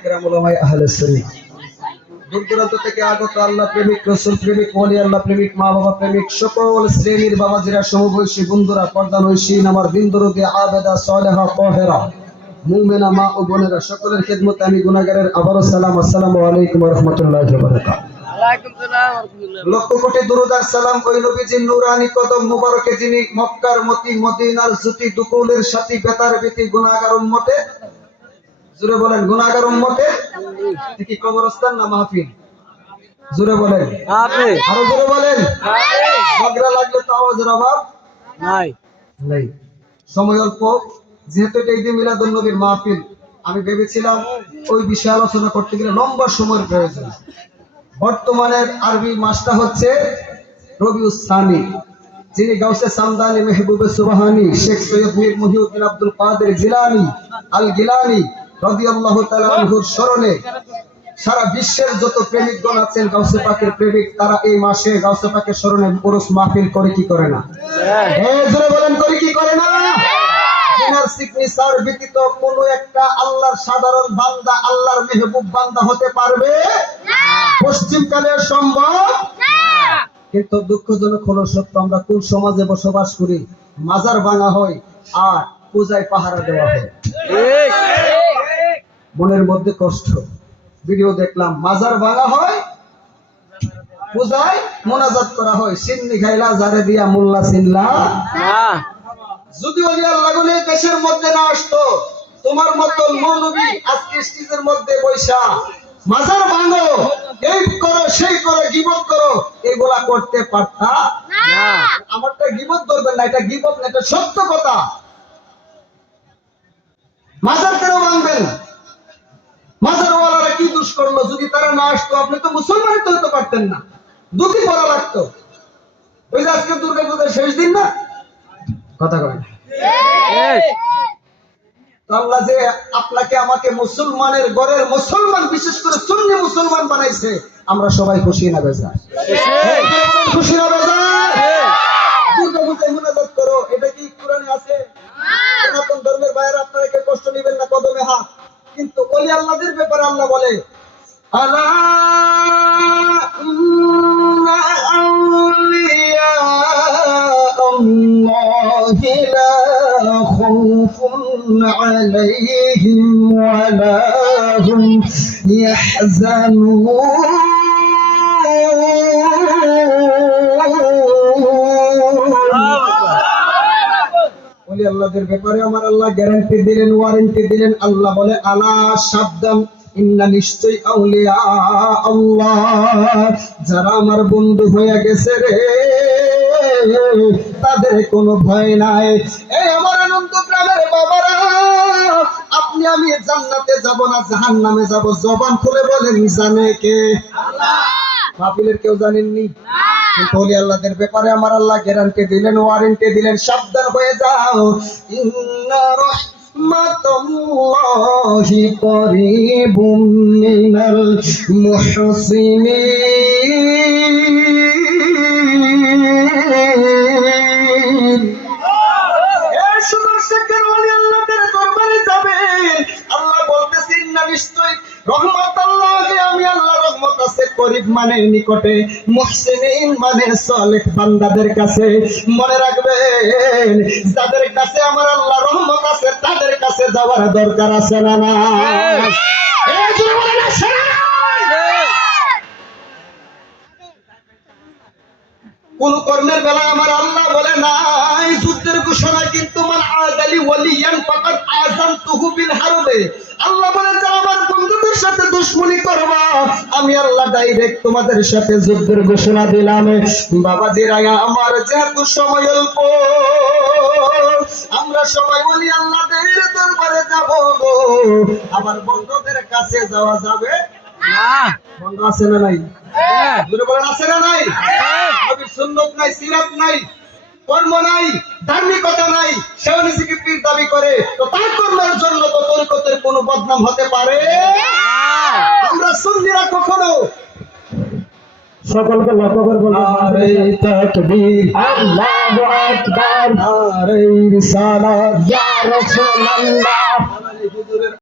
ইকরাম উলামায়ে আহলে সুন্নাহ দূর দূরান্ত থেকে আগত আল্লাহ প্রেমিক, রাসূল প্রেমিক, ওলি আল্লাহ প্রেমিক, মা বাবা প্রেমিক সকল শ্রেণীর বাবাজিরা, সমবয়সী বন্ধুরা, পর্দানৈশীন আমার দিনদরদি আবেদা সালেহা তাহেরা মুমিনা মা ও বোনেরা, সকলের খেদমতে আমি গুনাহগারের আবারও সালাম। আসসালামু আলাইকুম ওয়া রাহমাতুল্লাহি ওয়া বারাকাতুহু। ওয়ালাইকুম সালাম ওয়া রাহমাতুল্লাহ। লক্ষ কোটি দরুদ আর সালাম ওই নবীজির নূরানি কদম মোবারকে, যিনি মক্কার মতি, মদিনার জ্যোতি, দুকুলের সাথী, বেতার বেতি গুনাহগার উম্মতে, জোরে বলেন গুনাহগার উম্মতে কি কবরস্থান না মাহফিল? জোরে বলেন মাহফিল, আরো জোরে বলেন মাহফিল। ঝগড়া লাগলে তো আওয়াজের অভাব নাই নাই। সময় অল্প, যেহেতু এটা ঈদে মিলাদুন নবীর মাহফিল, আমি ভেবেছিলাম ওই বিষয়ে আলোচনা করতে গেলে লম্বা সময়ের প্রয়োজন। বর্তমানের আরবি মাসটা হচ্ছে রবিউস সানি, যিনি গাউসে সামদানি, মেহবুবে সুবহানি, শেখ সৈয়দ মীর মুহিউদ্দিন আব্দুল কাদের জিলানী আল গিলানী রাদিয়াল্লাহু তাআলা আনহুর স্মরণে সারা বিশ্বের যত প্রেমিকগণ আছেন, গাউসে পাকের প্রেমিক, তারা এই মাসে গাউসে পাকের স্মরণে উরুস মাহফিল করে কি করে না? জোরে বলেন করে কি করে না? জিনার সিগনেচার ব্যতীত কোন একটা আল্লাহর সাধারণ বান্দা আল্লাহর মেহবুব বান্দা হতে পারবে না, পশ্চিমকালে সম্ভব না। কিন্তু দুঃখজনক হলো সত্য, আমরা কোন সমাজে বসবাস করি, মাজার ভাঙা হয় আর পূজায় পাহারা দেওয়া হয়। মনের মধ্যে কষ্ট। ভিডিও দেখলাম, মাজার ভাঙা হয়, পূজায় মোনাজাত করা হয়, সিন্নি খাইলা জারে দিয়া মোল্লা চিনলা না। যদি ওলি আল্লাহ গুলো দেশের মধ্যে না আসতো, তোমার মতো মৌলবী আজকে স্টেজের মধ্যে বৈশা মাজার ভাঙো, এই করো সেই করো, গীবত করো, এগুলা করতে পারতা না। আমারটা গীবত ধরবেন না, এটা গীবত না, এটা সত্য কথা। মাজার কেন ভাঙবেন? মাজারওয়ালারা কি দোষ করলো? যদি তারা না আসতো, আপনি তো মুসলমানই তো হতে পারতেন না, দুঃখী পড়া লাগতো। ওই যে আজকে দুর্গা পূজার শেষ দিন না, কথা কয় আল্লাহ যে আপনাকে আমাকে মুসলমানের ঘরের মুসলমান, বিশেষ করে সুন্নি মুসলমান বানাইছে, আমরা সবাই খুশি না বেজার? খুশি না বেজার? দুর্গা পূজায় মুনাজাত করো, এটা কি কোরআনে আছে? সনাতন ধর্মের বাইরে আপনারা কেউ কষ্ট নেবেন না, কদমে হাত। কিন্তু ওলি আল্লাহদের ব্যাপারে আল্লাহ বলে, আলা ইন্না আউলিয়া আল্লাহি লা খাউফুন আলাইহিম ওয়া লা হুম ইয়াহজানুন। ওলি আল্লাহদের ব্যাপারে আমার আল্লাহ গ্যারান্টি দিলেন, ওয়ারেন্টি দিলেন। আল্লাহ বলে, আলা সাবধান, ইন্না নিশ্চয় আউলিয়া আল্লাহ, যারা আমার বন্ধু হয়ে গেছে রে, তাদের কোনো ভয় নাই। এই আমার আনন্দ গ্রামের বাবারা, আপনি আমি জান্নাতে যাব না জাহান্নামে যাব, জবান খুলে বলেন জানে কে? আল্লাহ। মাহফিলের কেউ জানেননি? কিন্তু ওলি আল্লাহদের ব্যাপারে আমার আল্লাহ গ্যারান্টি দিলেন, ওয়ারেন্টি দিলেন, সাবধান হয়ে যাও। ইন্না রাহমাতুল্লাহি করিবুম মিনাল মুহসিনিন। এই সুদর্শকের ওলি আল্লাহদের দরবারে যাবে, আল্লাহ বলতেছেন না নিশ্চয় রহমত আল্লাহি, আমি আল্লাহ রহমত আছে করিব মানে নিকটে, মুহসিনিন মানে সালেহ বান্দাদের কাছে। মনে রাখবেন, যাদের কাছে আমার আল্লাহ রহমত আছে, তাদের কাছে যাওয়ার দরকার আছে না না? এই জোরে বলেন আছে না? কোন কর্মের বেলা আমার আল্লাহ বলে নাই যুদ্ধের ঘোষণা, কিন্তু মান আদালি ওয়ালিয়ান ফাকাদ আযানতুহু বিল হারবে। আল্লাহ বলে, যারা আমার বন্ধুদের সাথে দুশমনি করবা, আমি আল্লাহ ডাইরেক্ট তোমাদের সাথে যুদ্ধের ঘোষণা দিলাম। বাবাজিরা আমার, যেহেতু সময় অল্প, আমরা সবাই ওলি আল্লাহদের দরবারে যাব, আবার বন্ধুদের কাছে যাওয়া যাবে না। বন্ধু আছে না নাই? আছে না নাই? নবীর সুন্নাত নাই, সিরাত নাই, কর্ম নাই, ধার্মিকতা নাই, সেও নিজেকে পীর দাবি করে, তো তার কর্মের জন্য তো তরিকতের কোনো বদনাম হতে পারে না। আমরা সুন্নিরা কখনো সকলকে লক্ষ্য করে বলবো, নারে তাকবীর, আল্লাহু আকবার, নারে রিসালাত, ইয়া রাসূলুল্লাহ।